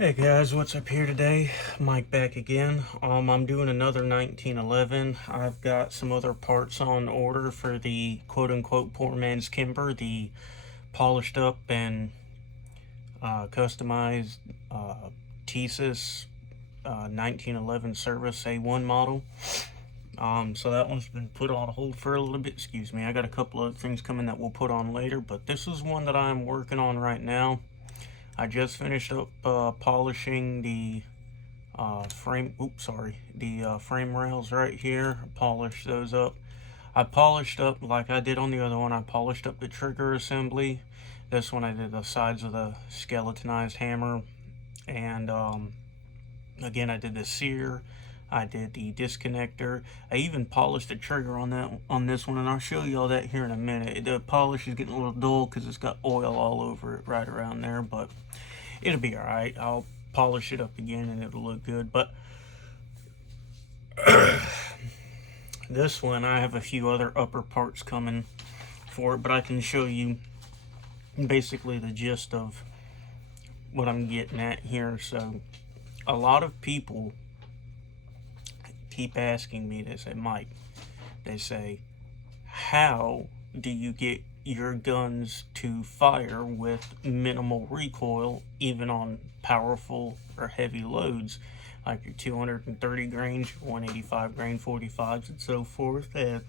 Hey guys, what's up here today? Mike back again. I'm doing another 1911. I've got some other parts on order for the quote-unquote poor man's Kimber, the polished up and customized Thesis 1911 Service A1 model. So that one's been put on hold for a little bit. Excuse me. I got a couple of things coming that we'll put on later, but this is one that I'm working on right now. I just finished up polishing the frame rails right here. Polished those up. I polished up, like I did on the other one, I polished up the trigger assembly. This one I did the sides of the skeletonized hammer, and again I did the sear, I did the disconnector. I even polished the trigger on this one, and I'll show you all that here in a minute. The polish is getting a little dull because it's got oil all over it right around there, but it'll be alright. I'll polish it up again and it'll look good. But this one, I have a few other upper parts coming for it, but I can show you basically the gist of what I'm getting at here. So a lot of people keep asking me, they say, Mike, they say, how do you get your guns to fire with minimal recoil, even on powerful or heavy loads, like your 230 grain, 185 grain 45s, and so forth, and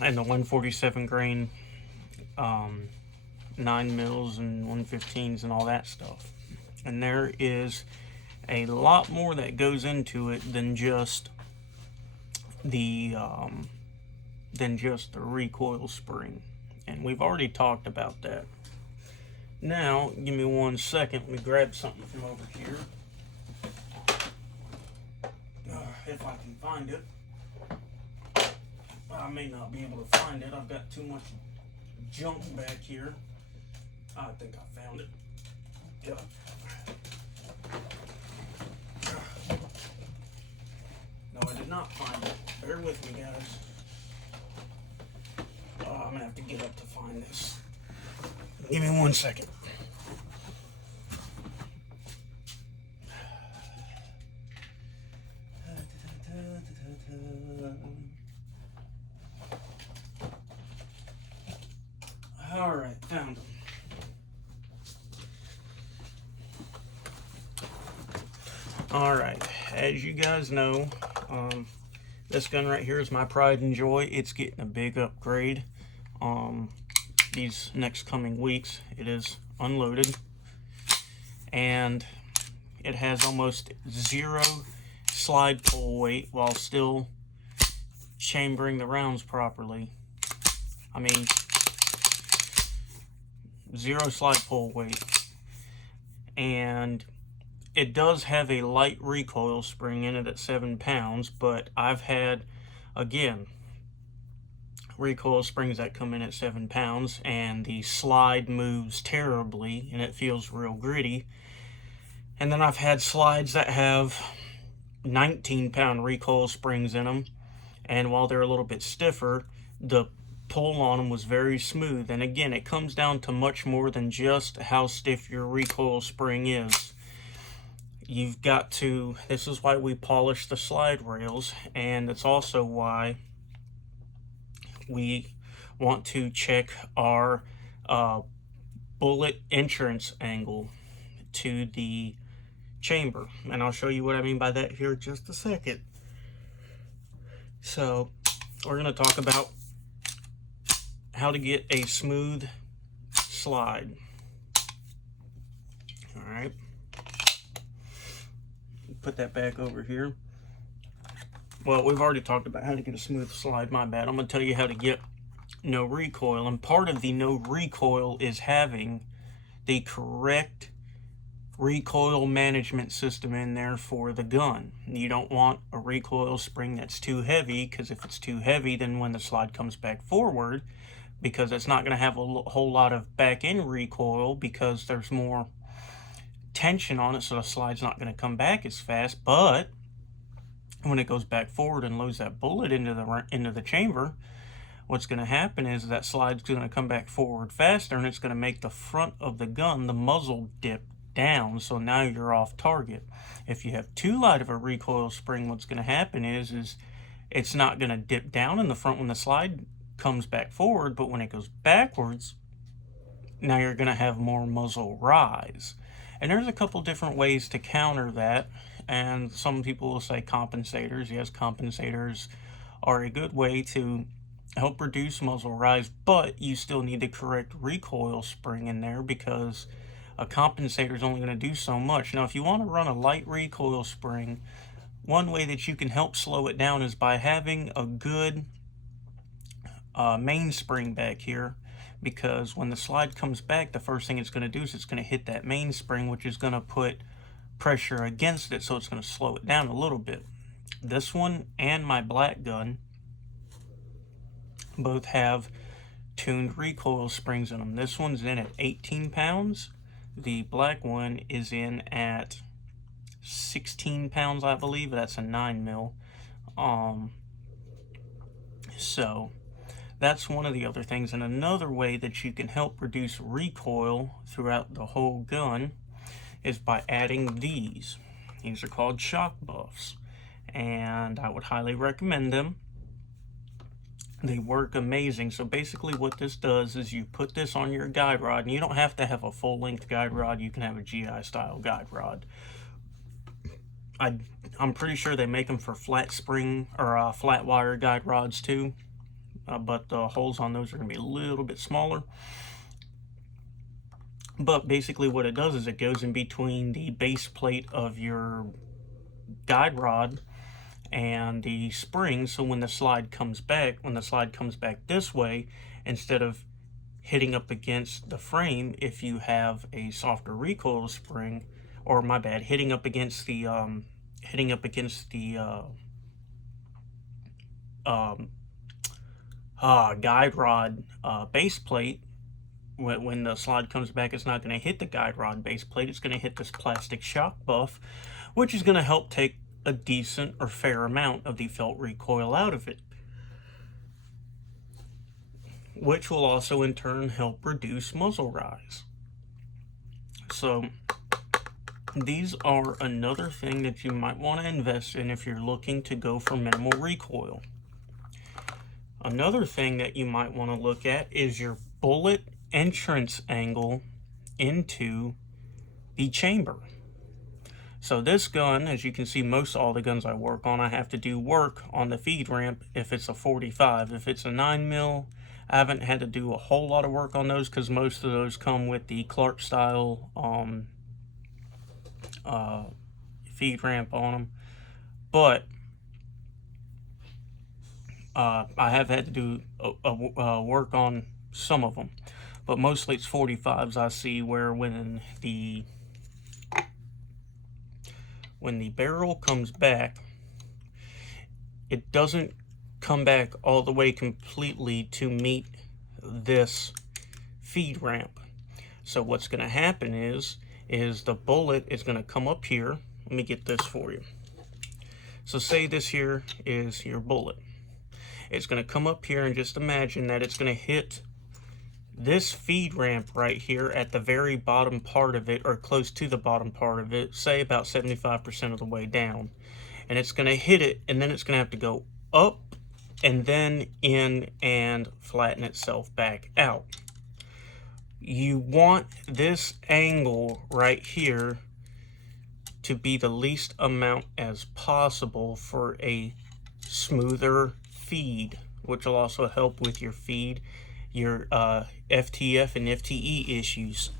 and the 147 grain 9 mils and 115s and all that stuff. And there is a lot more that goes into it than just the recoil spring, and we've already talked about that. Now give me 1 second, let me grab something from over here, if I can find it. I may not be able to find it. I've got too much junk back here. I think I found it. God. No, I did not find it. Bear with me, guys. I'm gonna have to get up to find this. Give me 1 second. All right, found them. All right, as you guys know, this gun right here is my pride and joy. It's getting a big upgrade. These next coming weeks, it is unloaded, and it has almost 0 slide pull weight while still chambering the rounds properly. I mean, 0 slide pull weight. And it does have a light recoil spring in it at 7 pounds, but I've had, again, recoil springs that come in at 7 pounds, and the slide moves terribly and it feels real gritty. And then I've had slides that have 19-pound recoil springs in them, and while they're a little bit stiffer, the pull on them was very smooth. And again, it comes down to much more than just how stiff your recoil spring is. You've got to, this is why we polish the slide rails, and it's also why we want to check our bullet entrance angle to the chamber, and I'll show you what I mean by that here in just a second. So we're going to talk about how to get a smooth slide. All right, put that back over here. Well, we've already talked about how to get a smooth slide. My bad. I'm going to tell you how to get no recoil. And part of the no recoil is having the correct recoil management system in there for the gun. You don't want a recoil spring that's too heavy, because if it's too heavy, then when the slide comes back forward, because it's not going to have a whole lot of back end recoil because there's more tension on it, so the slide's not going to come back as fast. But when it goes back forward and loads that bullet into the chamber, what's going to happen is that slide's going to come back forward faster, and it's going to make the front of the gun, the muzzle, dip down, so now you're off target. If you have too light of a recoil spring, what's going to happen is it's not going to dip down in the front when the slide comes back forward, but when it goes backwards, now you're going to have more muzzle rise. And there's a couple different ways to counter that, and some people will say compensators. Yes, compensators are a good way to help reduce muzzle rise, but you still need the correct recoil spring in there, because a compensator is only going to do so much. Now, if you want to run a light recoil spring, one way that you can help slow it down is by having a good mainspring back here, because when the slide comes back, the first thing it's going to do is it's going to hit that mainspring, which is going to put pressure against it, so it's going to slow it down a little bit. This one and my black gun both have tuned recoil springs in them. This one's in at 18 pounds. The black one is in at 16 pounds, I believe. That's a 9mm. So that's one of the other things. And another way that you can help reduce recoil throughout the whole gun is by adding these. These are called shock buffs, and I would highly recommend them. They work amazing. So basically what this does is you put this on your guide rod, and you don't have to have a full-length guide rod. You can have a GI style guide rod. I'm pretty sure they make them for flat spring or flat wire guide rods too, but the holes on those are going to be a little bit smaller. But basically what it does is it goes in between the base plate of your guide rod and the spring, so when the slide comes back this way, instead of hitting up against the frame, if you have a softer recoil spring, or my bad, hitting up against the guide rod base plate, when the slide comes back, it's not going to hit the guide rod base plate, it's going to hit this plastic shock buff, which is going to help take a decent or fair amount of the felt recoil out of it, which will also in turn help reduce muzzle rise. So these are another thing that you might want to invest in if you're looking to go for minimal recoil. Another thing that you might want to look at is your bullet entrance angle into the chamber. So this gun, as you can see, most all the guns I work on, I have to do work on the feed ramp if it's a 45. If it's a 9mm, I haven't had to do a whole lot of work on those, because most of those come with the Clark style feed ramp on them. But I have had to do work on some of them. But mostly it's 45s I see where when the barrel comes back, it doesn't come back all the way completely to meet this feed ramp. So what's going to happen is the bullet is going to come up here. Let me get this for you. So say this here is your bullet. It's going to come up here, and just imagine that it's going to hit this feed ramp right here at the very bottom part of it, or close to the bottom part of it, say about 75% of the way down. And it's going to hit it, and then it's going to have to go up and then in and flatten itself back out. You want this angle right here to be the least amount as possible for a smoother feed, which will also help with your feed, your FTF and FTE issues.